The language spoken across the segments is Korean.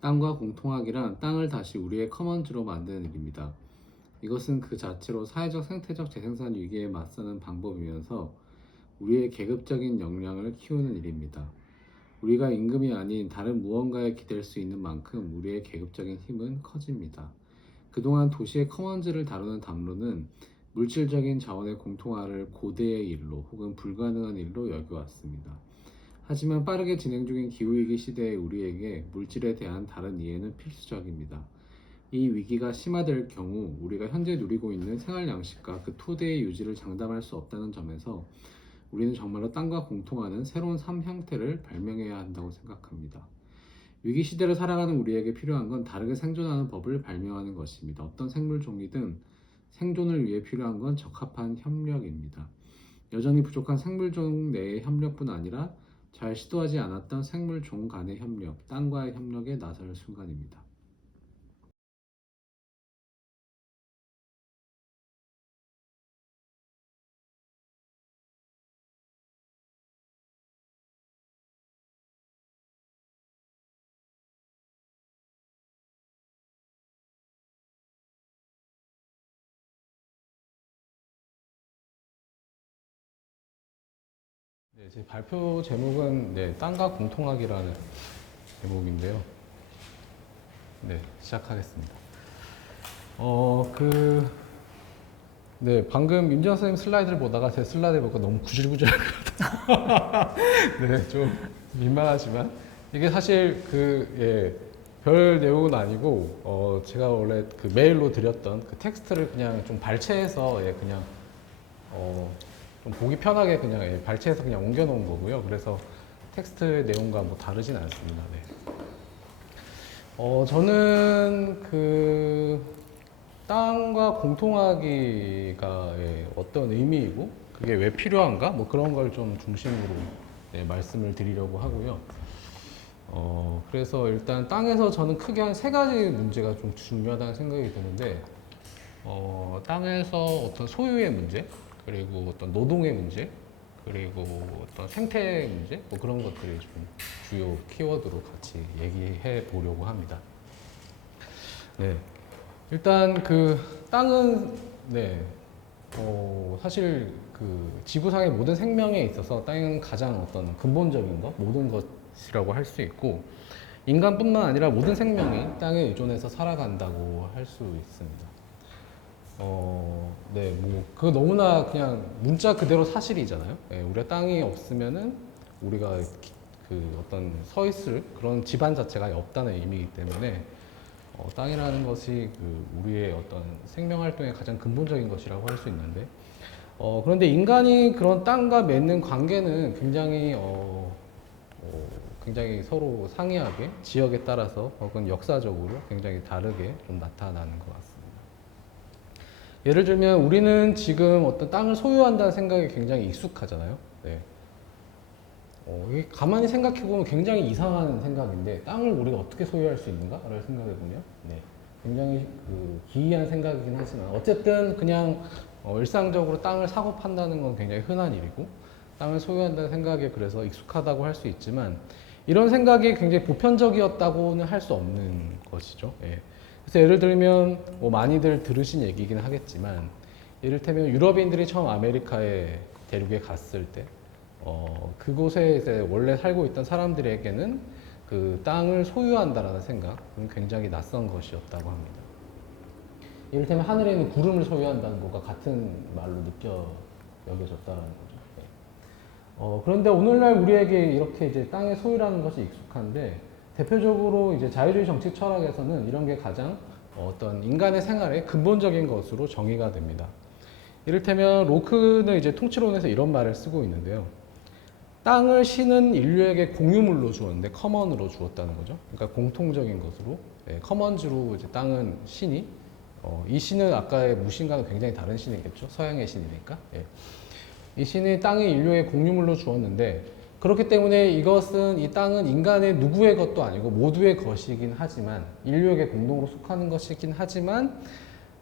땅과 공통하기란 땅을 다시 우리의 커먼즈로 만드는 일입니다. 이것은 그 자체로 사회적 생태적 재생산 위기에 맞서는 방법이면서 우리의 계급적인 역량을 키우는 일입니다. 우리가 임금이 아닌 다른 무언가에 기댈 수 있는 만큼 우리의 계급적인 힘은 커집니다. 그동안 도시의 커먼즈를 다루는 담론은 물질적인 자원의 공통화를 고대의 일로 혹은 불가능한 일로 여겨왔습니다. 하지만 빠르게 진행 중인 기후위기 시대의 우리에게 물질에 대한 다른 이해는 필수적입니다. 이 위기가 심화될 경우 우리가 현재 누리고 있는 생활 양식과 그 토대의 유지를 장담할 수 없다는 점에서 우리는 정말로 땅과 공통하는 새로운 삶 형태를 발명해야 한다고 생각합니다. 위기 시대를 살아가는 우리에게 필요한 건 다르게 생존하는 법을 발명하는 것입니다. 어떤 생물 종이든 생존을 위해 필요한 건 적합한 협력입니다. 여전히 부족한 생물종 내의 협력뿐 아니라 잘 시도하지 않았던 생물종 간의 협력, 땅과의 협력에 나설 순간입니다. 네, 제 발표 제목은 땅과 공통하기라는 제목인데요. 네, 시작하겠습니다. 방금 윤지원 선생님 슬라이드를 보다가 제 슬라이드 보니까 너무 구질구질하거든요. 네, 좀 민망하지만 이게 사실 별 내용은 아니고 제가 원래 그 메일로 드렸던 그 텍스트를 그냥 좀 발췌해서 그냥 좀 보기 편하게 그냥 발췌해서 그냥 옮겨 놓은 거고요. 그래서 텍스트 내용과 뭐 다르진 않습니다. 네. 저는 그 땅과 공통하기가 어떤 의미이고 그게 왜 필요한가 뭐 그런 걸 좀 중심으로 말씀을 드리려고 하고요. 그래서 일단 땅에서 저는 크게 한 세 가지 문제가 좀 중요하다는 생각이 드는데 땅에서 어떤 소유의 문제, 그리고 어떤 노동의 문제, 그리고 어떤 생태 문제, 뭐 그런 것들이 좀 주요 키워드로 같이 얘기해 보려고 합니다. 네. 일단 그 땅은 사실 그 지구상의 모든 생명에 있어서 땅은 가장 어떤 근본적인 것, 모든 것이라고 할 수 있고 인간뿐만 아니라 모든 생명이 땅에 의존해서 살아간다고 할 수 있습니다. 그 너무나 그냥 문자 그대로 사실이잖아요. 우리가 땅이 없으면은 우리가 그 어떤 서 있을 그런 집안 자체가 없다는 의미이기 때문에 땅이라는 것이 그 우리의 어떤 생명 활동의 가장 근본적인 것이라고 할 수 있는데 그런데 인간이 그런 땅과 맺는 관계는 굉장히 서로 상이하게 지역에 따라서 혹은 역사적으로 굉장히 다르게 좀 나타나는 것 같습니다. 예를 들면 우리는 지금 어떤 땅을 소유한다는 생각이 굉장히 익숙하잖아요. 네. 이게 가만히 생각해 보면 굉장히 이상한 생각인데 땅을 우리가 어떻게 소유할 수 있는가를 생각해 보면 굉장히 그 기이한 생각이긴 하지만 어쨌든 그냥 일상적으로 땅을 사고 판다는 건 굉장히 흔한 일이고 땅을 소유한다는 생각에 그래서 익숙하다고 할 수 있지만 이런 생각이 굉장히 보편적이었다고는 할 수 없는 것이죠. 그래서 예를 들면 뭐 많이들 들으신 얘기긴 하겠지만 이를테면 유럽인들이 처음 아메리카의 대륙에 갔을 때 그곳에 이제 원래 살고 있던 사람들에게는 그 땅을 소유한다라는 생각은 굉장히 낯선 것이었다고 합니다. 이를테면 하늘에 있는 구름을 소유한다는 것과 같은 말로 여겨졌다는 거죠. 그런데 오늘날 우리에게 이렇게 이제 땅의 소유라는 것이 익숙한데 대표적으로 이제 자유주의 정치 철학에서는 이런 게 가장 어떤 인간의 생활의 근본적인 것으로 정의가 됩니다. 이를테면 로크는 이제 통치론에서 이런 말을 쓰고 있는데요. 땅을 신은 인류에게 공유물로 주었는데 커먼으로 주었다는 거죠. 그러니까 공통적인 것으로 커먼즈로 이제 땅은 신이 이 신은 아까의 무신과는 굉장히 다른 신이겠죠. 서양의 신이니까. 이 신이 땅이 인류의 공유물로 주었는데 그렇기 때문에 이 땅은 인간의 누구의 것도 아니고 모두의 것이긴 하지만 인류에게 공동으로 속하는 것이긴 하지만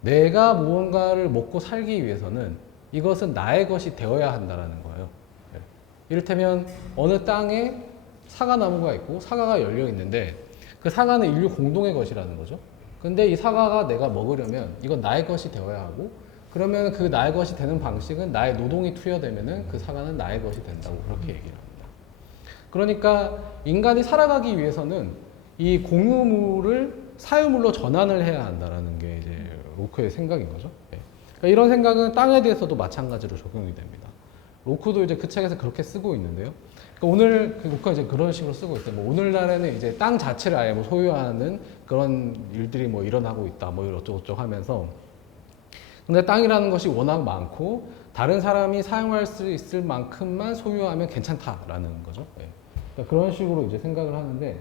내가 무언가를 먹고 살기 위해서는 이것은 나의 것이 되어야 한다라는 거예요. 이를테면 어느 땅에 사과나무가 있고 사과가 열려 있는데 그 사과는 인류 공동의 것이라는 거죠. 근데 이 사과가 내가 먹으려면 이건 나의 것이 되어야 하고, 그러면 그 나의 것이 되는 방식은 나의 노동이 투여되면은 그 사과는 나의 것이 된다고 그렇게 얘기를 합니다. 그러니까 인간이 살아가기 위해서는 이 공유물을 사유물로 전환을 해야 한다라는 게 이제 로크의 생각인 거죠. 예. 그러니까 이런 생각은 땅에 대해서도 마찬가지로 적용이 됩니다. 로크도 이제 그 책에서 그렇게 쓰고 있는데요. 그러니까 오늘 그 로크가 이제 그런 식으로 쓰고 있어요. 뭐 오늘날에는 이제 땅 자체를 아예 뭐 소유하는 그런 일들이 뭐 일어나고 있다, 뭐 어쩌고저쩌고 하면서, 근데 땅이라는 것이 워낙 많고 다른 사람이 사용할 수 있을 만큼만 소유하면 괜찮다라는 거죠. 예. 그러니까 그런 식으로 이제 생각을 하는데,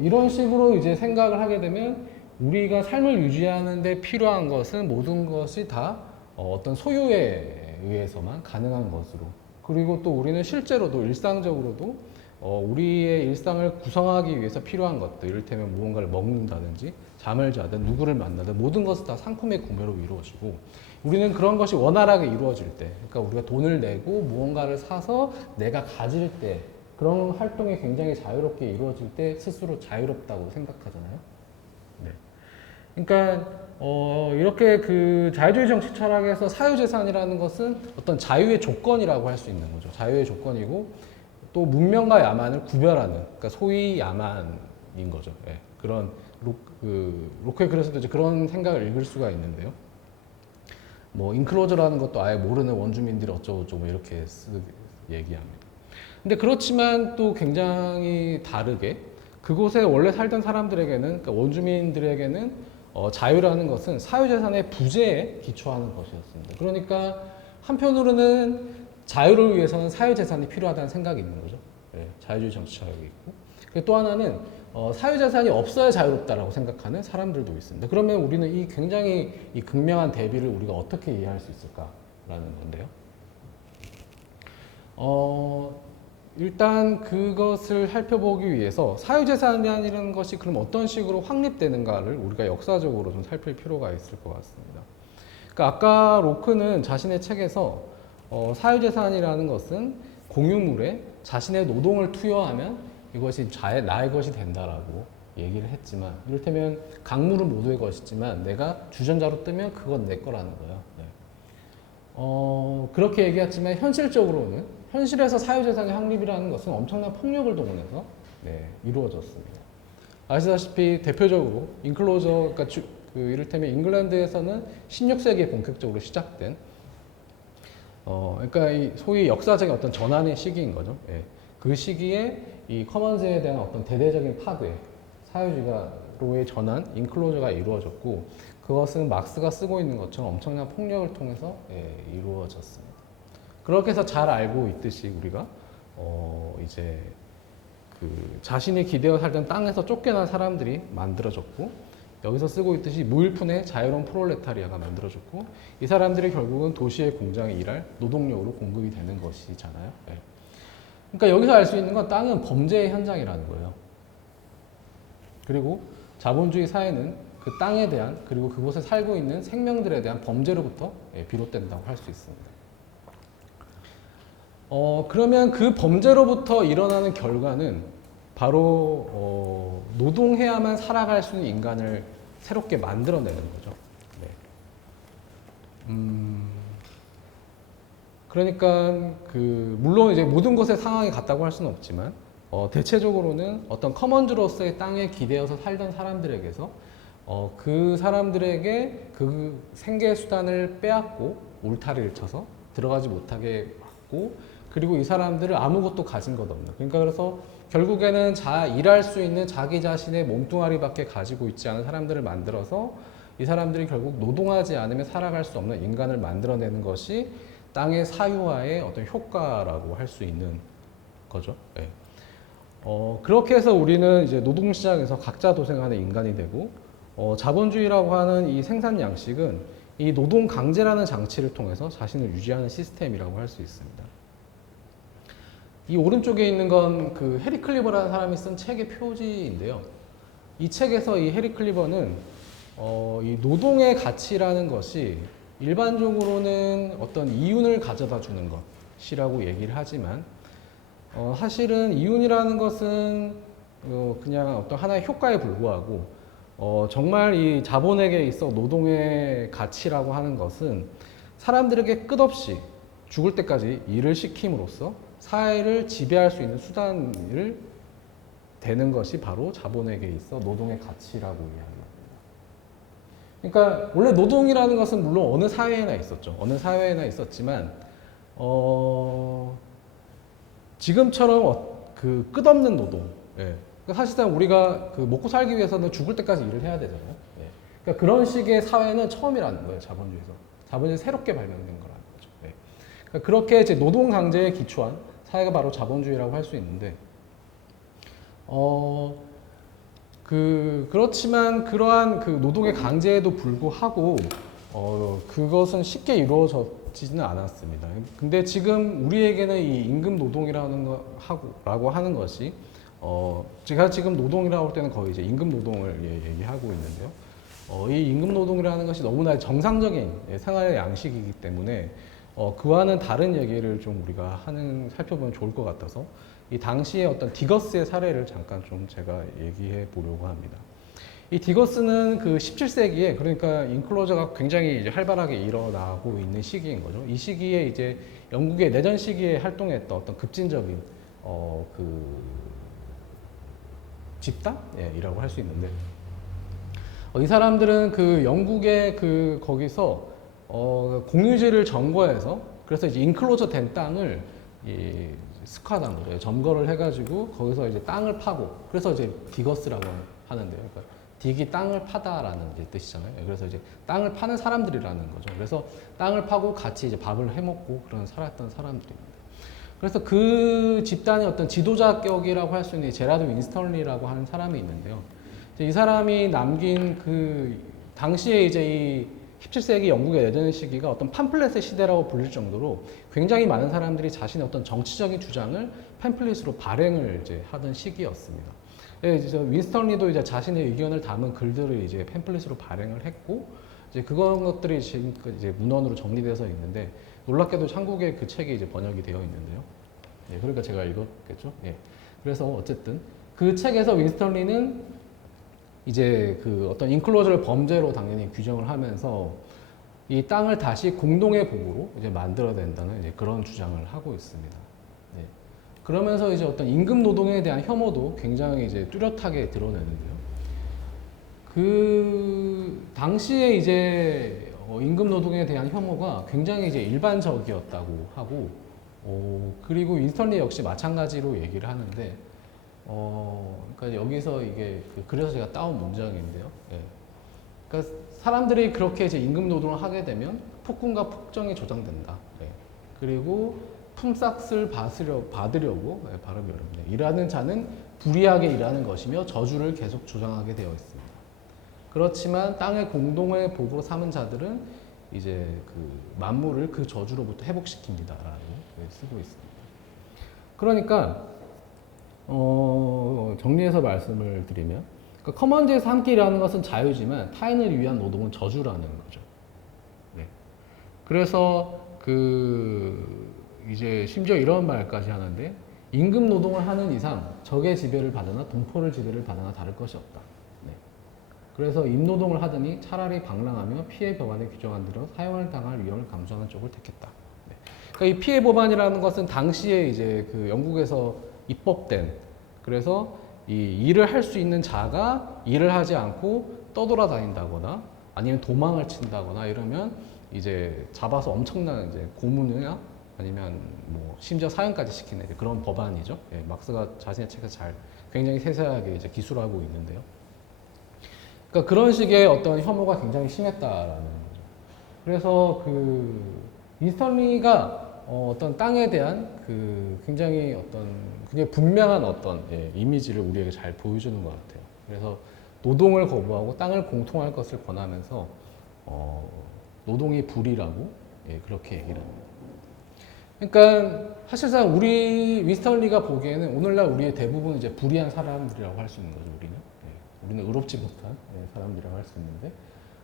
이런 식으로 이제 생각을 하게 되면 우리가 삶을 유지하는 데 필요한 것은 모든 것이 다 어떤 소유에 의해서만 가능한 것으로, 그리고 또 우리는 실제로도 일상적으로도 우리의 일상을 구성하기 위해서 필요한 것들, 이를테면 무언가를 먹는다든지 잠을 자든 누구를 만나든 모든 것은 다 상품의 구매로 이루어지고, 우리는 그런 것이 원활하게 이루어질 때, 그러니까 우리가 돈을 내고 무언가를 사서 내가 가질 때, 그런 활동이 굉장히 자유롭게 이루어질 때 스스로 자유롭다고 생각하잖아요. 네. 그러니까 이렇게 그 자유주의 정치 철학에서 사유재산이라는 것은 어떤 자유의 조건이라고 할 수 있는 거죠. 자유의 조건이고, 또 문명과 야만을 구별하는, 그러니까 소위 야만인 거죠. 예. 그런 로크의 글에서도 이제 그런 생각을 읽을 수가 있는데요. 뭐 인클로저라는 것도 아예 모르는 원주민들이 어쩌고저쩌고 이렇게 얘기합니다. 근데 그렇지만 또 굉장히 다르게 그곳에 원래 살던 사람들에게는, 그러니까 원주민들에게는 자유라는 것은 사유재산의 부재에 기초하는 것이었습니다. 그러니까 한편으로는 자유를 위해서는 사유재산이 필요하다는 생각이 있는 거죠. 네, 자유주의 정치 철학이 있고. 또 하나는 사유재산이 없어야 자유롭다라고 생각하는 사람들도 있습니다. 그러면 우리는 이 굉장히 이 극명한 대비를 우리가 어떻게 이해할 수 있을까라는 건데요. 일단 그것을 살펴보기 위해서 사유재산이라는 것이 그럼 어떤 식으로 확립되는가를 우리가 역사적으로 좀 살필 필요가 있을 것 같습니다. 그러니까 아까 로크는 자신의 책에서 사유재산이라는 것은 공유물에 자신의 노동을 투여하면 이것이 나의 것이 된다라고 얘기를 했지만, 이를테면 강물은 모두의 것이지만 내가 주전자로 뜨면 그건 내 거라는 거예요. 네. 그렇게 얘기했지만 현실에서 사유재산의 확립이라는 것은 엄청난 폭력을 동원해서 이루어졌습니다. 아시다시피 대표적으로 인클로저, 그러니까 이를테면 잉글랜드에서는 16세기에 본격적으로 시작된 그러니까 이 소위 역사적인 어떤 전환의 시기인 거죠. 예. 그 시기에 이 커먼즈에 대한 어떤 대대적인 파괴, 사유주의로의 전환, 인클로저가 이루어졌고, 그것은 막스가 쓰고 있는 것처럼 엄청난 폭력을 통해서 이루어졌습니다. 그렇게 해서 잘 알고 있듯이 우리가 이제 그 자신이 기대어 살던 땅에서 쫓겨난 사람들이 만들어졌고, 여기서 쓰고 있듯이 무일푼의 자유로운 프롤레타리아가 만들어졌고, 이 사람들이 결국은 도시의 공장에 일할 노동력으로 공급이 되는 것이잖아요. 네. 그러니까 여기서 알 수 있는 건 땅은 범죄의 현장이라는 거예요. 그리고 자본주의 사회는 그 땅에 대한, 그리고 그곳에 살고 있는 생명들에 대한 범죄로부터 비롯된다고 할 수 있습니다. 그러면 그 범죄로부터 일어나는 결과는 바로 노동해야만 살아갈 수 있는 인간을 새롭게 만들어내는 거죠. 네. 그러니까 물론 이제 모든 것의 상황이 같다고 할 수는 없지만 대체적으로는 어떤 커먼즈로서의 땅에 기대어서 살던 사람들에게서 그 사람들에게 그 생계 수단을 빼앗고 울타리를 쳐서 들어가지 못하게 막고, 그리고 이 사람들을 아무것도 가진 것 없는, 그러니까 그래서 결국에는 일할 수 있는 자기 자신의 몸뚱아리밖에 가지고 있지 않은 사람들을 만들어서 이 사람들이 결국 노동하지 않으면 살아갈 수 없는 인간을 만들어내는 것이 땅의 사유화의 어떤 효과라고 할 수 있는 거죠. 네. 그렇게 해서 우리는 이제 노동시장에서 각자 도생하는 인간이 되고, 자본주의라고 하는 이 생산 양식은 이 노동 강제라는 장치를 통해서 자신을 유지하는 시스템이라고 할 수 있습니다. 이 오른쪽에 있는 건 그 해리 클리버라는 사람이 쓴 책의 표지인데요. 이 책에서 이 해리 클리버는 이 노동의 가치라는 것이 일반적으로는 어떤 이윤을 가져다 주는 것이라고 얘기를 하지만, 사실은 이윤이라는 것은 그냥 어떤 하나의 효과에 불과하고 정말 이 자본에게 있어 노동의 가치라고 하는 것은 사람들에게 끝없이 죽을 때까지 일을 시킴으로써 사회를 지배할 수 있는 수단을 되는 것이 바로 자본에게 있어 노동의 가치라고 이야기합니다. 그러니까 원래 노동이라는 것은 물론 어느 사회에나 있었죠. 어느 사회에나 있었지만 지금처럼 그 끝없는 노동. 예. 그러니까 사실상 우리가 그 먹고 살기 위해서는 죽을 때까지 일을 해야 되잖아요. 예. 그러니까 그런 식의 사회는 처음이라는 거예요. 자본주의에서. 자본주의 새롭게 발명된 거라는 거죠. 예. 그러니까 그렇게 이제 노동 강제에 기초한 사회가 바로 자본주의라고 할 수 있는데, 그렇지만 그러한 그 노동의 강제에도 불구하고, 그것은 쉽게 이루어지지는 않았습니다. 근데 지금 우리에게는 이 임금 노동이라는 라고 하는 것이, 제가 지금 노동이라고 할 때는 거의 이제 임금 노동을 얘기하고 있는데요. 이 임금 노동이라는 것이 너무나 정상적인 생활의 양식이기 때문에, 그와는 다른 얘기를 좀 우리가 살펴보면 좋을 것 같아서, 이 당시의 어떤 디거스의 사례를 잠깐 좀 제가 얘기해 보려고 합니다. 이 디거스는 그 17세기에, 그러니까 인클로저가 굉장히 이제 활발하게 일어나고 있는 시기인 거죠. 이 시기에 이제 영국의 내전 시기에 활동했던 어떤 급진적인 집단이라고 할 수 있는데, 이 사람들은 그 영국의 거기서 공유지를 점거해서, 그래서 이제 인클로저 된 땅을 스쿼드한 점거를 해가지고 거기서 이제 땅을 파고, 그래서 이제 디거스라고 하는데요. 그러니까 딕이 땅을 파다라는 이제 뜻이잖아요. 그래서 이제 땅을 파는 사람들이라는 거죠. 그래서 땅을 파고 같이 이제 밥을 해먹고 그런 살았던 사람들입니다. 그래서 그 집단의 어떤 지도자격이라고 할 수 있는 제라드 윈스턴리라고 하는 사람이 있는데요. 이 사람이 남긴 당시에 이제 이 17세기 영국의 내전 시기가 어떤 팜플렛의 시대라고 불릴 정도로 굉장히 많은 사람들이 자신의 어떤 정치적인 주장을 팸플릿으로 발행을 이제 하던 시기였습니다. 이제 윈스턴리도 이제 자신의 의견을 담은 글들을 이제 팸플릿으로 발행을 했고, 이제 그런 것들이 지금 이제 문헌으로 정리돼서 있는데, 놀랍게도 한국에 그 책이 이제 번역이 되어 있는데요. 예, 그러니까 제가 읽었겠죠. 예. 그래서 어쨌든 그 책에서 윈스턴리는 이제 그 어떤 인클로저를 범죄로 당연히 규정을 하면서 이 땅을 다시 공동의 보고로 이제 만들어야 된다는 이제 그런 주장을 하고 있습니다. 네. 그러면서 이제 어떤 임금 노동에 대한 혐오도 굉장히 이제 뚜렷하게 드러내는데요. 그 당시에 이제 임금 노동에 대한 혐오가 굉장히 이제 일반적이었다고 하고, 그리고 윈스턴리 역시 마찬가지로 얘기를 하는데, 그러니까 여기서 이게 그래서 제가 따온 문장인데요. 예. 그러니까 사람들이 그렇게 이제 임금 노동을 하게 되면 폭군과 폭정이 조장된다. 예. 그리고 품삯을 받으려고, 예, 발음이 어렵네요. 일하는 자는 불의하게 일하는 것이며 저주를 계속 조장하게 되어 있습니다. 그렇지만 땅의 공동의 복으로 삼은 자들은 이제 그 만물을 그 저주로부터 회복시킵니다라고 쓰고 있습니다. 그러니까 정리해서 말씀을 드리면, 그러니까 커먼즈에서 함께 일하는 것은 자유지만 타인을 위한 노동은 저주라는 거죠. 네. 그래서 이제 심지어 이런 말까지 하는데, 임금 노동을 하는 이상 적의 지배를 받으나 동포를 지배를 받으나 다를 것이 없다. 네. 그래서 임노동을 하더니 차라리 방랑하며 피해 법안에 규정한 대로 사형을 당할 위험을 감수하는 쪽을 택했다. 네. 그러니까 이 피해 법안이라는 것은 당시에 이제 그 영국에서 입법된, 그래서 이 일을 할 수 있는 자가 일을 하지 않고 떠돌아다닌다거나 아니면 도망을 친다거나 이러면 이제 잡아서 엄청난 이제 고문이나 아니면 뭐 심지어 사형까지 시키는 그런 법안이죠. 예, 막스가 자신의 책에서 굉장히 세세하게 이제 기술하고 있는데요. 그러니까 그런 식의 어떤 혐오가 굉장히 심했다라는 거죠. 그래서 윈스턴리가 어떤 땅에 대한 굉장히 분명한 어떤 이미지를 우리에게 잘 보여주는 것 같아요. 그래서 노동을 거부하고 땅을 공통할 것을 권하면서 노동이 불이라고 그렇게 얘기를 합니다. 그러니까 사실상 윈스턴리가 보기에는 오늘날 우리의 대부분 이제 불의한 사람들이라고 할 수 있는 거죠. 우리는 의롭지 못한 사람들이라고 할 수 있는데,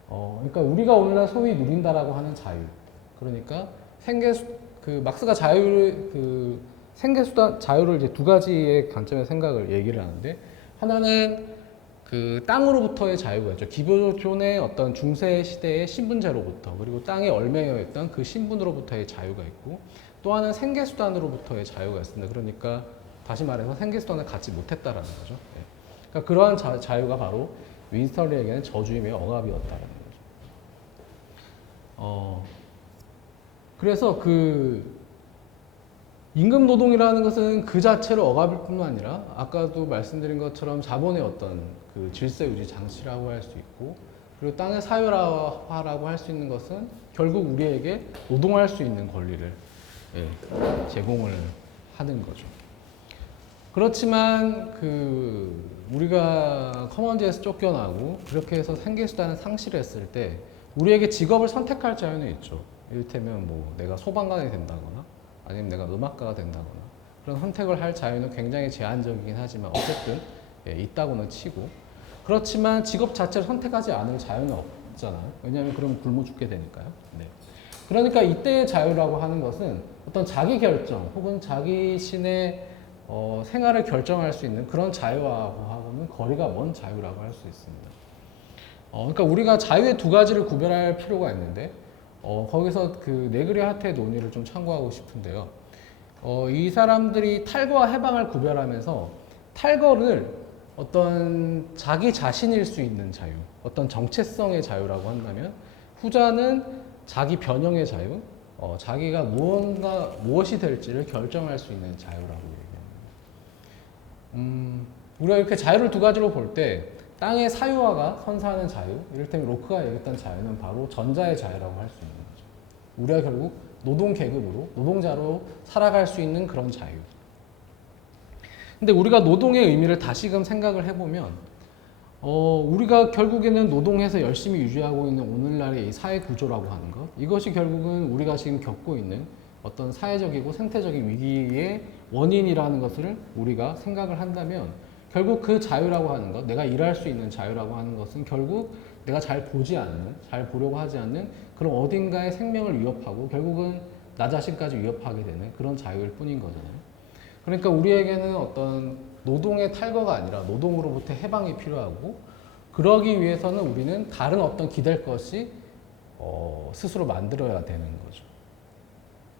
그러니까 우리가 오늘날 소위 누린다라고 하는 자유, 그러니까 막스가 생계수단 자유를 이제 두 가지의 관점에서 생각을 얘기를 하는데, 하나는 그 땅으로부터의 자유가 있죠. 기존의 어떤 중세 시대의 신분제로부터, 그리고 땅에 얼매여 있던 그 신분으로부터의 자유가 있고, 또 하나는 생계수단으로부터의 자유가 있습니다. 그러니까 다시 말해서 생계수단을 갖지 못했다라는 거죠. 네. 그러니까 그러한 자유가 바로 윈스턴리에게는 저주이며 억압이었다라는 거죠. 그래서 그 임금 노동이라는 것은 그 자체로 억압일 뿐만 아니라 아까도 말씀드린 것처럼 자본의 어떤 그 질서 유지 장치라고 할 수 있고, 그리고 땅의 사유화라고 할 수 있는 것은 결국 우리에게 노동할 수 있는 권리를 제공을 하는 거죠. 그렇지만 그 우리가 커먼즈에서 쫓겨나고 그렇게 해서 생계수단을 상실했을 때 우리에게 직업을 선택할 자유는 있죠. 이를테면 뭐 내가 소방관이 된다거나 아니면 내가 음악가가 된다거나 그런 선택을 할 자유는 굉장히 제한적이긴 하지만 어쨌든 있다고는 치고, 그렇지만 직업 자체를 선택하지 않을 자유는 없잖아요. 왜냐하면 그러면 굶어 죽게 되니까요. 네. 그러니까 이때의 자유라고 하는 것은 어떤 자기 결정 혹은 자기 신의 생활을 결정할 수 있는 그런 자유하고는 거리가 먼 자유라고 할 수 있습니다. 그러니까 우리가 자유의 두 가지를 구별할 필요가 있는데 거기서 그 네그리 하트의 논의를 좀 참고하고 싶은데요. 이 사람들이 탈거와 해방을 구별하면서 탈거를 어떤 자기 자신일 수 있는 자유, 어떤 정체성의 자유라고 한다면, 후자는 자기 변형의 자유, 자기가 무엇이 될지를 결정할 수 있는 자유라고 얘기합니다. 우리가 이렇게 자유를 두 가지로 볼 때 땅의 사유화가 선사하는 자유, 이를테면 로크가 얘기했던 자유는 바로 전자의 자유라고 할 수 있는 거죠. 우리가 결국 노동 계급으로, 노동자로 살아갈 수 있는 그런 자유. 근데 우리가 노동의 의미를 다시금 생각을 해보면 우리가 결국에는 노동해서 열심히 유지하고 있는 오늘날의 이 사회 구조라고 하는 것, 이것이 결국은 우리가 지금 겪고 있는 어떤 사회적이고 생태적인 위기의 원인이라는 것을 우리가 생각을 한다면, 결국 그 자유라고 하는 것, 내가 일할 수 있는 자유라고 하는 것은 결국 내가 잘 보지 않는, 잘 보려고 하지 않는 그런 어딘가의 생명을 위협하고 결국은 나 자신까지 위협하게 되는 그런 자유일 뿐인 거잖아요. 그러니까 우리에게는 어떤 노동의 탈거가 아니라 노동으로부터 해방이 필요하고, 그러기 위해서는 우리는 다른 어떤 기댈 것이 스스로 만들어야 되는 거죠.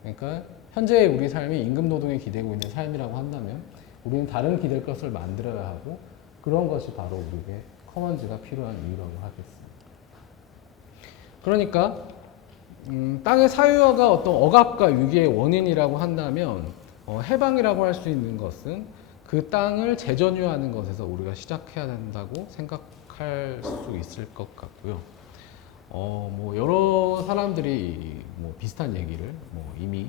그러니까 현재 우리 삶이 임금 노동에 기대고 있는 삶이라고 한다면 우리는 다른 기댈 것을 만들어야 하고, 그런 것이 바로 우리에게 커먼즈가 필요한 이유라고 하겠습니다. 그러니까 땅의 사유화가 어떤 억압과 위기의 원인이라고 한다면 해방이라고 할 수 있는 것은 그 땅을 재전유하는 것에서 우리가 시작해야 된다고 생각할 수 있을 것 같고요. 뭐 여러 사람들이 뭐 비슷한 얘기를 뭐 이미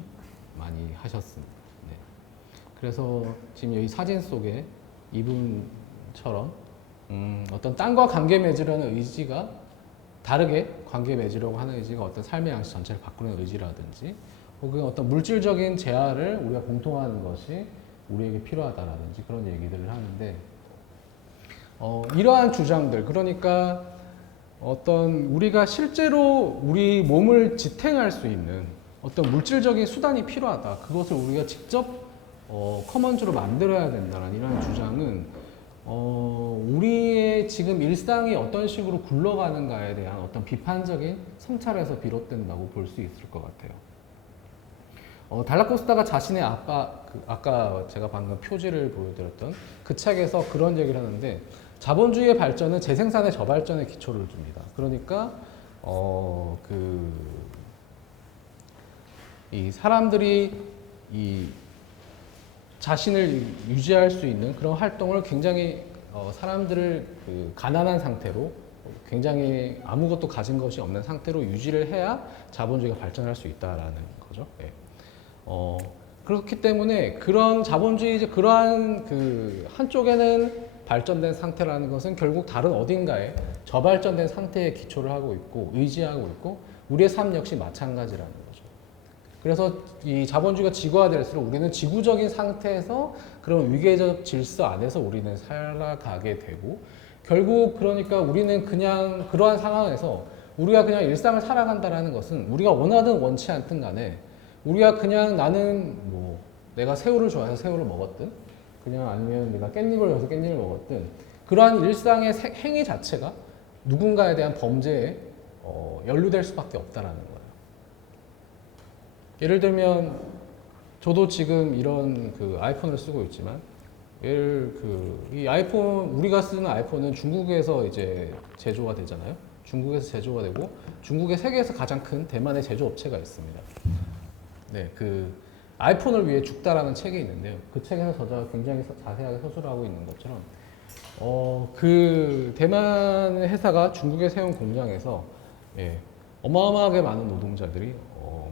많이 하셨습니다. 네. 그래서 지금 여기 사진 속에 이분처럼 어떤 땅과 관계 맺으려는 의지가 다르게 관계 맺으려고 하는 의지가 어떤 삶의 양식 전체를 바꾸는 의지라든지, 혹은 어떤 물질적인 재화를 우리가 공통화하는 것이 우리에게 필요하다라든지 그런 얘기들을 하는데, 이러한 주장들, 그러니까 어떤 우리가 실제로 우리 몸을 지탱할 수 있는 어떤 물질적인 수단이 필요하다, 그것을 우리가 직접 커먼즈로 만들어야 된다는 이런 주장은 우리의 지금 일상이 어떤 식으로 굴러가는가에 대한 어떤 비판적인 성찰에서 비롯된다고 볼 수 있을 것 같아요. 달라코스타가 자신의 아까 제가 방금 표지를 보여드렸던 그 책에서 그런 얘기를 하는데, 자본주의의 발전은 재생산의 저발전에 기초를 줍니다. 그러니까 이 사람들이 이 자신을 유지할 수 있는 그런 활동을 굉장히 사람들을 그 가난한 상태로, 굉장히 아무것도 가진 것이 없는 상태로 유지를 해야 자본주의가 발전할 수 있다라는 거죠. 예. 그렇기 때문에 그런 자본주의, 그러한 그 한쪽에는 발전된 상태라는 것은 결국 다른 어딘가에 저발전된 상태에 기초를 하고 있고 의지하고 있고, 우리의 삶 역시 마찬가지라는 거죠. 그래서 이 자본주의가 지구화될수록 우리는 지구적인 상태에서 그런 위계적 질서 안에서 우리는 살아가게 되고, 결국 그러니까 우리는 그냥 그러한 상황에서 우리가 그냥 일상을 살아간다라는 것은 우리가 원하든 원치 않든 간에 우리가 그냥 나는 뭐 내가 새우를 좋아해서 새우를 먹었든, 그냥 아니면 내가 깻잎을 넣어서 깻잎을 먹었든 그러한 일상의 행위 자체가 누군가에 대한 범죄에 연루될 수밖에 없다라는 거예요. 예를 들면 저도 지금 이런 그 아이폰을 쓰고 있지만 이 아이폰 우리가 쓰는 아이폰은 중국에서 이제 제조가 되잖아요. 중국에서 제조가 되고 중국의 세계에서 가장 큰 대만의 제조업체가 있습니다. 네, 그 아이폰을 위해 죽다라는 책이 있는데요. 그 책에서 저자가 굉장히 자세하게 서술을 하고 있는 것처럼 그 대만의 회사가 중국에 세운 공장에서 어마어마하게 많은 노동자들이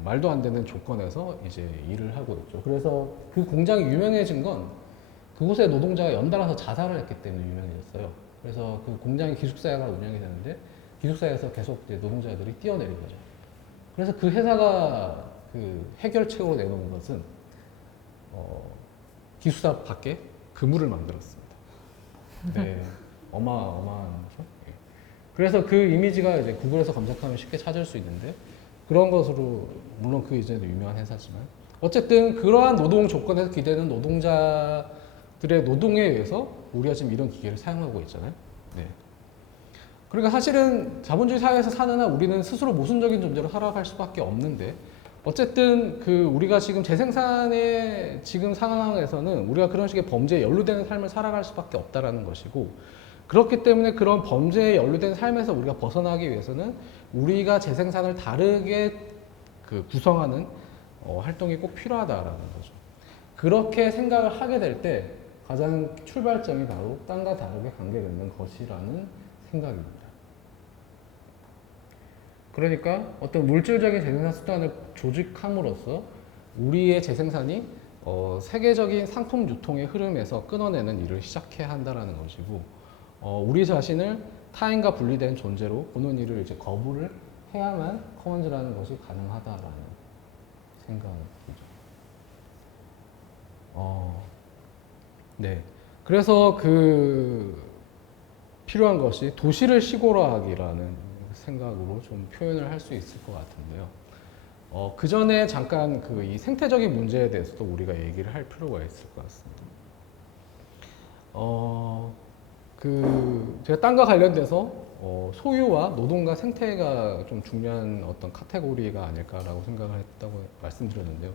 말도 안 되는 조건에서 이제 일을 하고 있죠. 그래서 그 공장이 유명해진 건 그곳의 노동자가 연달아서 자살을 했기 때문에 유명해졌어요. 그래서 그 공장이 기숙사가 운영이 되는데 기숙사에서 계속 이제 노동자들이 뛰어내린 거죠. 그래서 그 회사가 그 해결책으로 내놓은 것은 기숙사 밖에 그물을 만들었습니다. 네, 어마어마한 거죠. 그래서 그 이미지가 이제 구글에서 검색하면 쉽게 찾을 수 있는데 그런 것으로 물론 그 이전에도 유명한 회사지만 어쨌든 그러한 노동 조건에서 기대는 노동자들의 노동에 의해서 우리가 지금 이런 기계를 사용하고 있잖아요. 네. 그러니까 사실은 자본주의 사회에서 사는 한 우리는 스스로 모순적인 존재로 살아갈 수밖에 없는데 어쨌든 그 우리가 지금 재생산의 지금 상황에서는 우리가 그런 식의 범죄에 연루되는 삶을 살아갈 수밖에 없다라는 것이고 그렇기 때문에 그런 범죄에 연루된 삶에서 우리가 벗어나기 위해서는 우리가 재생산을 다르게 그 구성하는 활동이 꼭 필요하다라는 거죠. 그렇게 생각을 하게 될 때 가장 출발점이 바로 땅과 다르게 관계되는 것이라는 생각입니다. 그러니까 어떤 물질적인 재생산 수단을 조직함으로써 우리의 재생산이 세계적인 상품 유통의 흐름에서 끊어내는 일을 시작해야 한다는 것이고 우리 자신을 타인과 분리된 존재로 보는 일을 이제 거부를 해야만 커먼즈라는 것이 가능하다라는 생각이죠. 네. 그래서 필요한 것이 도시를 시골화하기라는 생각으로 좀 표현을 할 수 있을 것 같은데요. 그 전에 잠깐 이 생태적인 문제에 대해서도 우리가 얘기를 할 필요가 있을 것 같습니다. 제가 땅과 관련돼서 소유와 노동과 생태가 좀 중요한 어떤 카테고리가 아닐까라고 생각을 했다고 말씀드렸는데요.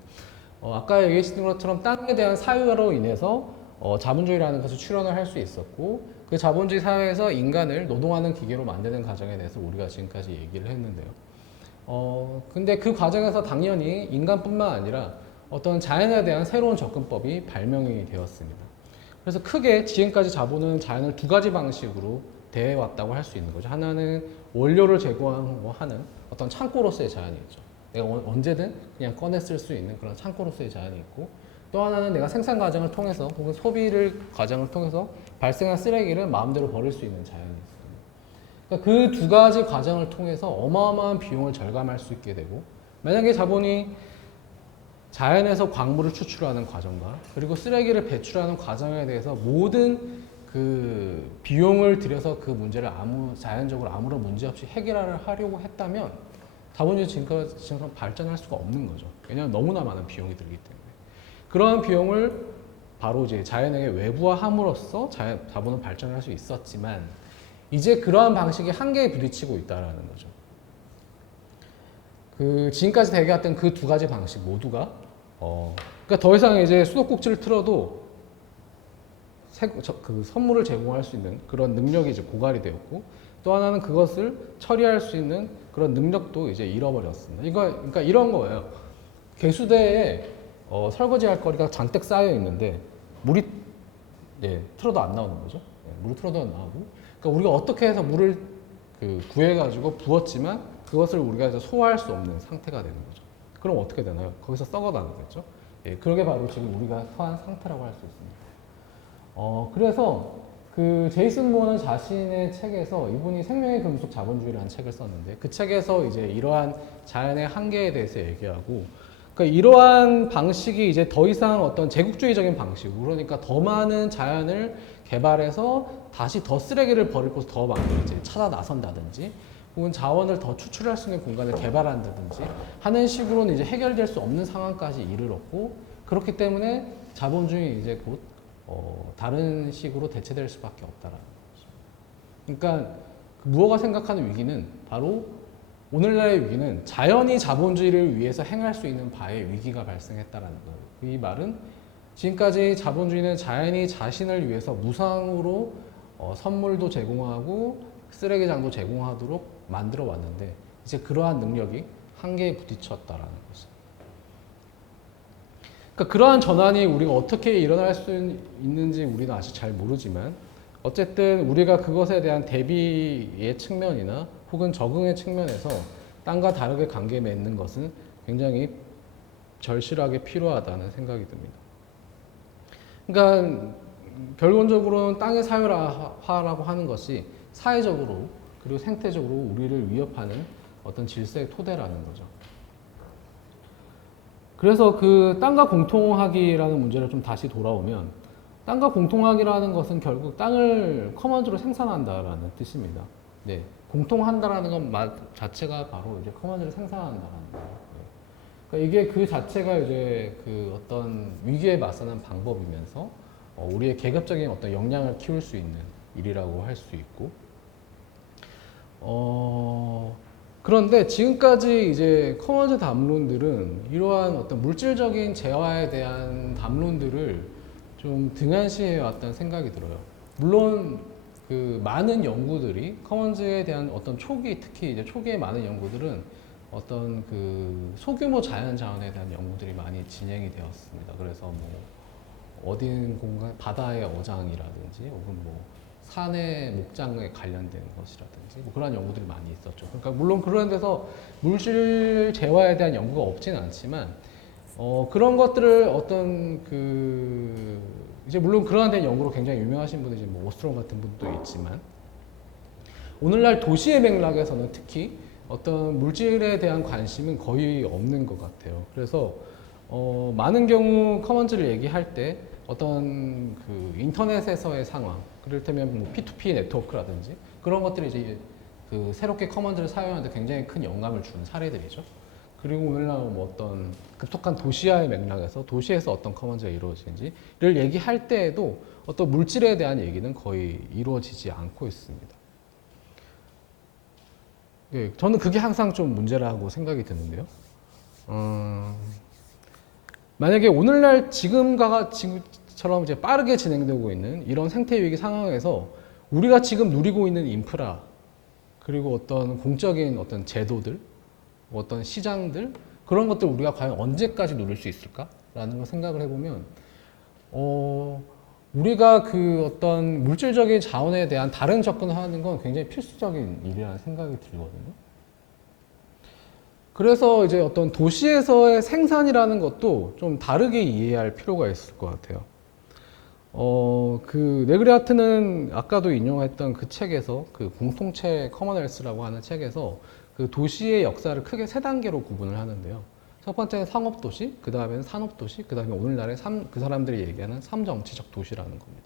아까 얘기하신 것처럼 땅에 대한 사유로 인해서 자본주의라는 것을 출현을 할 수 있었고 그 자본주의 사회에서 인간을 노동하는 기계로 만드는 과정에 대해서 우리가 지금까지 얘기를 했는데요. 근데 그 과정에서 당연히 인간뿐만 아니라 어떤 자연에 대한 새로운 접근법이 발명이 되었습니다. 그래서 크게 지금까지 자본은 자연을 두 가지 방식으로 대해왔다고 할 수 있는 거죠. 하나는 원료를 제공하는 어떤 창고로서의 자연이 있죠. 내가 언제든 그냥 꺼내 쓸 수 있는 그런 창고로서의 자연이 있고 또 하나는 내가 생산 과정을 통해서 혹은 소비를 과정을 통해서 발생한 쓰레기를 마음대로 버릴 수 있는 자연이 있습니다. 그러니까 그 두 가지 과정을 통해서 어마어마한 비용을 절감할 수 있게 되고 만약에 자본이 자연에서 광물을 추출하는 과정과 그리고 쓰레기를 배출하는 과정에 대해서 모든 그 비용을 들여서 그 문제를 자연적으로 아무런 문제 없이 하려고 했다면 자본주의 지금처럼 발전할 수가 없는 거죠. 왜냐하면 너무나 많은 비용이 들기 때문에. 그러한 비용을 바로 이제 자연에게 외부화함으로써 자본은 발전할 수 있었지만 이제 그러한 방식이 한계에 부딪히고 있다는 거죠. 지금까지 대개했던 그 두 가지 방식 모두가 그러니까 더 이상 이제 수도꼭지를 틀어도 선물을 제공할 수 있는 그런 능력이 이제 고갈이 되었고 또 하나는 그것을 처리할 수 있는 그런 능력도 이제 잃어버렸습니다. 그러니까 이런 거예요. 개수대에 설거지할 거리가 잔뜩 쌓여 있는데 물이 틀어도 안 나오는 거죠. 물을 틀어도 안 나오고. 그러니까 우리가 어떻게 해서 물을 구해가지고 부었지만 그것을 우리가 이제 소화할 수 없는 상태가 되는 거죠. 그럼 어떻게 되나요? 거기서 썩어나가겠죠. 그게 바로 지금 우리가 처한 상태라고 할 수 있습니다. 그래서 제이슨 모어는 자신의 책에서 이분이 생명의 금속 자본주의라는 책을 썼는데 그 책에서 이제 이러한 자연의 한계에 대해서 얘기하고 그러니까 이러한 방식이 이제 더 이상 어떤 제국주의적인 방식으로 그러니까 더 많은 자연을 개발해서 다시 더 쓰레기를 버릴 곳을 더 많이 이제 찾아 나선다든지 혹은 자원을 더 추출할 수 있는 공간을 개발한다든지 하는 식으로는 이제 해결될 수 없는 상황까지 이르렀고 그렇기 때문에 자본주의 이제 곧 다른 식으로 대체될 수밖에 없다라는 거죠. 그러니까 무어가 생각하는 위기는 바로 오늘날의 위기는 자연이 자본주의를 위해서 행할 수 있는 바에 위기가 발생했다라는 거예요. 이 말은 지금까지 자본주의는 자연이 자신을 위해서 무상으로 선물도 제공하고 쓰레기장도 제공하도록 만들어 왔는데 이제 그러한 능력이 한계에 부딪혔다라는 거죠. 그러니까 그러한 전환이 우리가 어떻게 일어날 수 있는지 우리는 아직 잘 모르지만 어쨌든 우리가 그것에 대한 대비의 측면이나 혹은 적응의 측면에서 땅과 다르게 관계 맺는 것은 굉장히 절실하게 필요하다는 생각이 듭니다. 그러니까 결론적으로는 땅의 사회화라고 하는 것이 사회적으로 그리고 생태적으로 우리를 위협하는 어떤 질서의 토대라는 거죠. 그래서 그 땅과 공통하기라는 문제를 좀 다시 돌아오면 땅과 공통하기라는 것은 결국 땅을 커먼즈로 생산한다라는 뜻입니다. 네, 공통한다라는 것 자체가 바로 이제 커먼즈를 생산한다라는 거예요. 네. 그러니까 이게 그 자체가 이제 그 어떤 위기에 맞서는 방법이면서 우리의 계급적인 어떤 역량을 키울 수 있는 일이라고 할 수 있고, 그런데 지금까지 이제 커먼즈 담론들은 이러한 어떤 물질적인 재화에 대한 담론들을 좀 등한시해 왔다는 생각이 들어요. 물론 그 많은 연구들이 커먼즈에 대한 어떤 초기, 특히 이제 초기의 많은 연구들은 어떤 그 소규모 자연 자원에 대한 연구들이 많이 진행이 되었습니다. 그래서 뭐 어딘 공간, 바다의 어장이라든지 혹은 뭐 산의 목장에 관련된 것이라든지 뭐 그런 연구들이 많이 있었죠. 그러니까 물론 그런 데서 물질 재화에 대한 연구가 없지는 않지만 그런 것들을 어떤 그 이제 물론 그러한 데 연구로 굉장히 유명하신 분이 이제 뭐 오스트롬 같은 분도 있지만 오늘날 도시의 맥락에서는 특히 어떤 물질에 대한 관심은 거의 없는 것 같아요. 그래서 많은 경우 커먼즈를 얘기할 때 어떤 그 인터넷에서의 상황, 그를테면 뭐 P2P 네트워크라든지 그런 것들이 이제 그 새롭게 커먼즈를 사용하는데 굉장히 큰 영감을 준 사례들이죠. 그리고 오늘날 뭐 어떤 급속한 도시화의 맥락에서 도시에서 어떤 커먼즈가 이루어지는지를 얘기할 때에도 어떤 물질에 대한 얘기는 거의 이루어지지 않고 있습니다. 예, 저는 그게 항상 좀 문제라고 생각이 드는데요. 만약에 오늘날 지금처럼 이제 빠르게 진행되고 있는 이런 생태 위기 상황에서 우리가 지금 누리고 있는 인프라 그리고 어떤 공적인 어떤 제도들, 어떤 시장들 그런 것들 우리가 과연 언제까지 누릴 수 있을까라는 걸 생각을 해보면 우리가 그 어떤 물질적인 자원에 대한 다른 접근을 하는 건 굉장히 필수적인 일이라는 생각이 들거든요. 그래서 이제 어떤 도시에서의 생산이라는 것도 좀 다르게 이해할 필요가 있을 것 같아요. 그 네그리아트는 아까도 인용했던 그 책에서 그 공통체 커먼웰스라고 하는 책에서 그 도시의 역사를 크게 세 단계로 구분을 하는데요. 첫 번째는 상업도시, 그 다음에는 산업도시, 그 다음에 오늘날의 그 사람들이 얘기하는 삼정치적 도시라는 겁니다.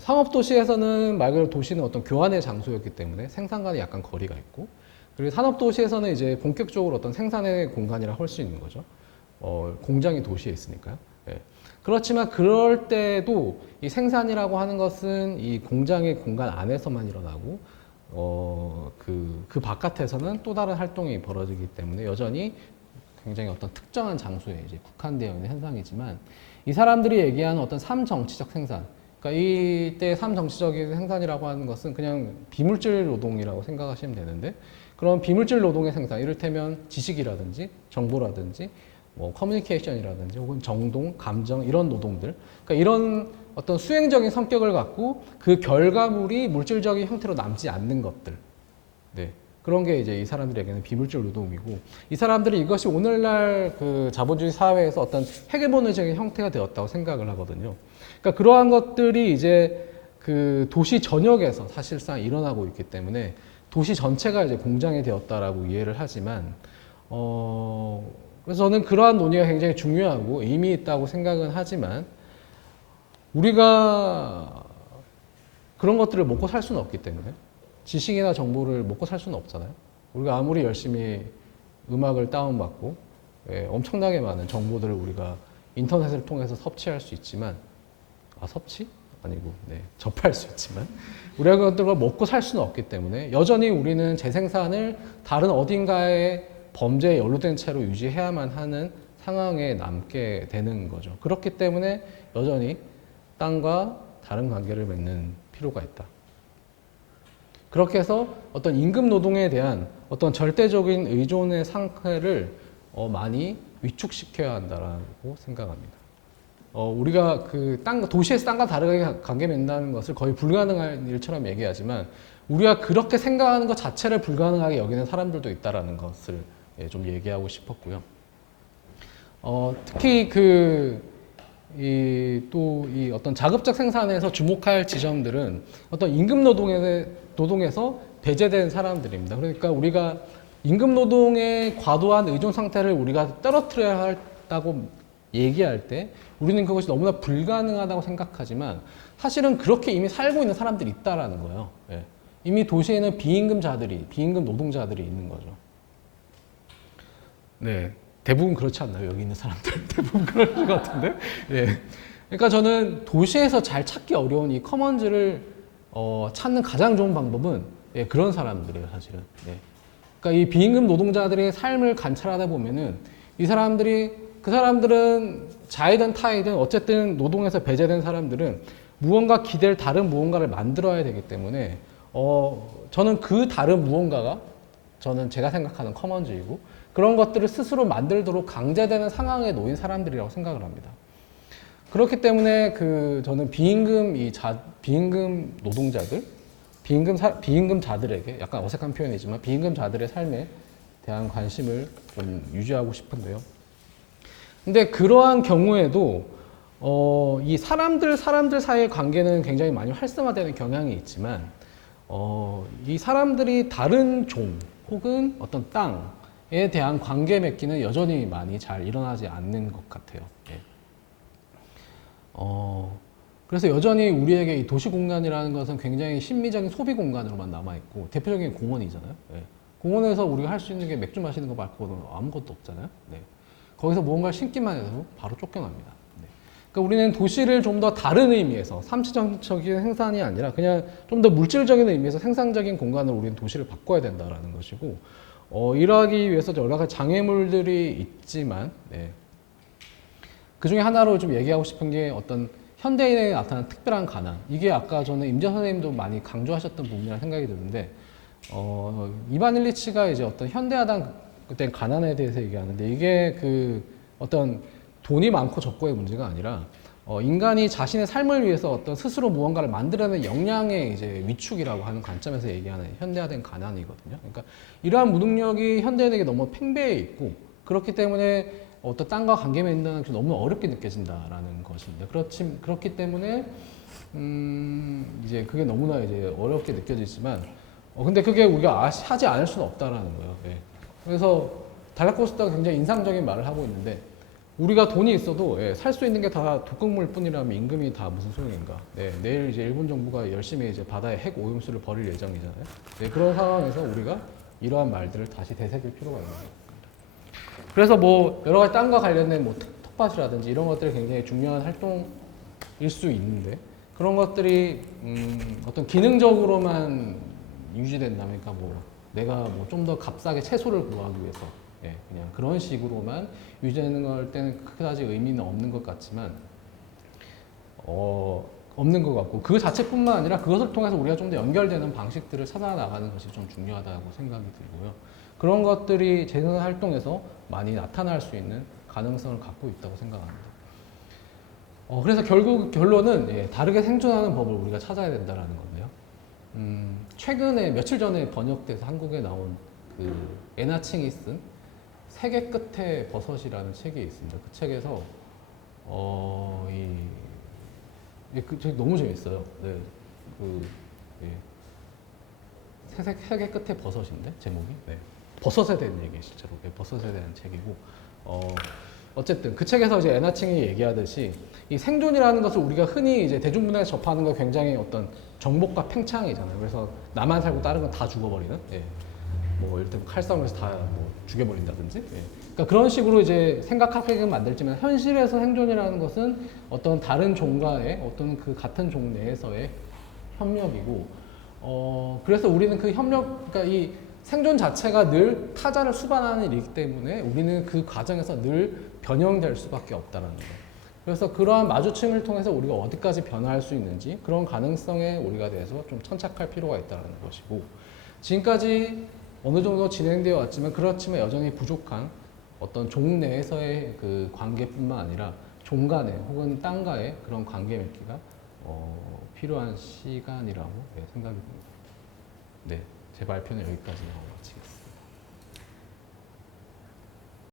상업도시에서는 말 그대로 도시는 어떤 교환의 장소였기 때문에 생산과는 약간 거리가 있고, 그리고 산업도시에서는 이제 본격적으로 어떤 생산의 공간이라 할 수 있는 거죠. 공장이 도시에 있으니까요. 예. 그렇지만 그럴 때도 이 생산이라고 하는 것은 이 공장의 공간 안에서만 일어나고, 그 바깥에서는 또 다른 활동이 벌어지기 때문에 여전히 굉장히 어떤 특정한 장소에 이제 국한되어 있는 현상이지만 이 사람들이 얘기하는 어떤 삼정치적 생산, 그러니까 이때 삼정치적인 생산이라고 하는 것은 그냥 비물질 노동이라고 생각하시면 되는데 그런 비물질 노동의 생산, 이를테면 지식이라든지 정보라든지 뭐 커뮤니케이션이라든지 혹은 정동, 감정 이런 노동들, 그러니까 이런 어떤 수행적인 성격을 갖고 그 결과물이 물질적인 형태로 남지 않는 것들, 네. 그런 게 이제 이 사람들에게는 비물질 노동이고 이 사람들이 이것이 오늘날 그 자본주의 사회에서 어떤 헤게모니적인 형태가 되었다고 생각을 하거든요. 그러니까 그러한 것들이 이제 그 도시 전역에서 사실상 일어나고 있기 때문에 도시 전체가 이제 공장이 되었다라고 이해를 하지만 그래서 저는 그러한 논의가 굉장히 중요하고 의미 있다고 생각은 하지만 우리가 그런 것들을 먹고 살 수는 없기 때문에 지식이나 정보를 먹고 살 수는 없잖아요. 우리가 아무리 열심히 음악을 다운받고 엄청나게 많은 정보들을 우리가 인터넷을 통해서 섭취할 수 있지만 섭취? 아니고 접할 수 있지만 우리가 그것들을 먹고 살 수는 없기 때문에 여전히 우리는 재생산을 다른 어딘가의 범죄에 연루된 채로 유지해야만 하는 상황에 남게 되는 거죠. 그렇기 때문에 여전히 땅과 다른 관계를 맺는 필요가 있다. 그렇게 해서 어떤 임금 노동에 대한 어떤 절대적인 의존의 상태를 많이 위축시켜야 한다라고 생각합니다. 우리가 그 도시에서 땅과 다르게 관계 맺는다는 것을 거의 불가능한 일처럼 얘기하지만 우리가 그렇게 생각하는 것 자체를 불가능하게 여기는 사람들도 있다라는 것을 좀 얘기하고 싶었고요. 특히 이 어떤 자급적 생산에서 주목할 지점들은 어떤 임금 노동에서 배제된 사람들입니다. 그러니까 우리가 임금 노동의 과도한 의존 상태를 우리가 떨어뜨려야 한다고 얘기할 때 우리는 그것이 너무나 불가능하다고 생각하지만 사실은 그렇게 이미 살고 있는 사람들이 있다라는 거예요. 이미 도시에는 비임금 노동자들이 있는 거죠. 네. 대부분 그렇지 않나요? 여기 있는 사람들 대부분 그럴 것 같은데. 그러니까 저는 도시에서 잘 찾기 어려운 이 커먼즈를 찾는 가장 좋은 방법은 그런 사람들이에요, 사실은. 그러니까 이 비임금 노동자들의 삶을 관찰하다 보면은 그 사람들은 자이든 타이든 어쨌든 노동에서 배제된 사람들은 무언가 다른 무언가를 만들어야 되기 때문에 저는 그 다른 무언가가 제가 생각하는 커먼즈이고 그런 것들을 스스로 만들도록 강제되는 상황에 놓인 사람들이라고 생각을 합니다. 그렇기 때문에 저는 비임금 노동자들, 비임금자들에게 약간 어색한 표현이지만 비임금자들의 삶에 대한 관심을 좀 유지하고 싶은데요. 근데 그러한 경우에도 이 사람들 사이의 관계는 굉장히 많이 활성화되는 경향이 있지만 이 사람들이 다른 종 혹은 어떤 땅에 대한 관계 맺기는 여전히 많이 잘 일어나지 않는 것 같아요. 그래서 여전히 우리에게 이 도시 공간이라는 것은 굉장히 심미적인 소비 공간으로만 남아있고 대표적인 공원이잖아요. 공원에서 우리가 할 수 있는 게 맥주 마시는 거 말고는 아무것도 없잖아요. 거기서 무언가를 신기만 해도 바로 쫓겨납니다. 그러니까 우리는 도시를 좀 더 다른 의미에서 삼치적인 생산이 아니라 그냥 좀 더 물질적인 의미에서 생산적인 공간으로 우리는 도시를 바꿔야 된다는 것이고 이러하기 위해서 여러 가지 장애물들이 있지만 그 중에 하나로 좀 얘기하고 싶은 게 어떤 현대인에 나타난 특별한 가난. 이게 아까 저는 임재 선생님도 많이 강조하셨던 부분이라 생각이 드는데 이반 일리치가 이제 어떤 현대화된 그때 가난에 대해서 얘기하는데 이게 어떤 돈이 많고 적고의 문제가 아니라 인간이 자신의 삶을 위해서 어떤 스스로 무언가를 만들어내는 역량의 이제 위축이라고 하는 관점에서 얘기하는 현대화된 가난이거든요. 그러니까 이러한 무능력이 현대인에게 너무 팽배해 있고 그렇기 때문에 어떤 땅과 관계 맺는다는 것이 너무 어렵게 느껴진다라는 것입니다. 그렇기 때문에 이제 그게 너무나 이제 어렵게 느껴지지만 근데 그게 우리가 하지 않을 수는 없다라는 거예요. 그래서 달라코스타가 굉장히 인상적인 말을 하고 있는데 우리가 돈이 있어도 살 수 있는 게 다 독극물 뿐이라면 임금이 다 무슨 소용인가. 내일 이제 일본 정부가 열심히 이제 바다에 핵 오염수를 버릴 예정이잖아요. 그런 상황에서 우리가 이러한 말들을 다시 되새길 필요가 있는 거예요. 그래서 여러 가지 땅과 관련된 텃밭이라든지 이런 것들이 굉장히 중요한 활동일 수 있는데 그런 것들이 어떤 기능적으로만 유지된다면 그러니까 내가 좀 더 값싸게 채소를 구하기 위해서 그냥 그런 식으로만 유지하는 걸 때는 그다지 의미는 없는 것 같지만 없는 것 같고 그 자체뿐만 아니라 그것을 통해서 우리가 좀 더 연결되는 방식들을 찾아 나가는 것이 좀 중요하다고 생각이 들고요. 그런 것들이 재생산 활동에서 많이 나타날 수 있는 가능성을 갖고 있다고 생각합니다. 그래서 결국 결론은 다르게 생존하는 법을 우리가 찾아야 된다는 건데요. 최근에 며칠 전에 번역돼서 한국에 나온 에나칭이 쓴 세계 끝의 버섯이라는 책이 있습니다. 그 책에서 그 책 너무 재밌어요. 세계 끝의 버섯인데 제목이 버섯에 대한 얘기 실제로 버섯에 대한 책이고 어쨌든 그 책에서 이제 에나칭이 얘기하듯이 이 생존이라는 것을 우리가 흔히 이제 대중문화에서 접하는 거 굉장히 어떤 정복과 팽창이잖아요. 그래서 나만 살고 다른 건 다 죽어버리는. 뭐 예를 들면 칼싸움에서 다 뭐 죽여버린다든지. 예. 그러니까 그런 식으로 이제 생각하게끔 만들지만 현실에서 생존이라는 것은 어떤 다른 종과의 어떤 그 같은 종 내에서의 협력이고, 그래서 우리는 그 협력, 그러니까 이 생존 자체가 늘 타자를 수반하는 일이기 때문에 우리는 그 과정에서 늘 변형될 수밖에 없다는 거예요. 그래서 그러한 마주침을 통해서 우리가 어디까지 변화할 수 있는지 그런 가능성에 우리가 대해서 좀 천착할 필요가 있다는 것이고, 지금까지 어느 정도 진행되어 왔지만 그렇지만 여전히 부족한 어떤 종 내에서의 그 관계뿐만 아니라 종 간의 혹은 땅과의 그런 관계 맺기가 필요한 시간이라고 생각이 듭니다. 네, 제 발표는 여기까지 하고 마치겠습니다.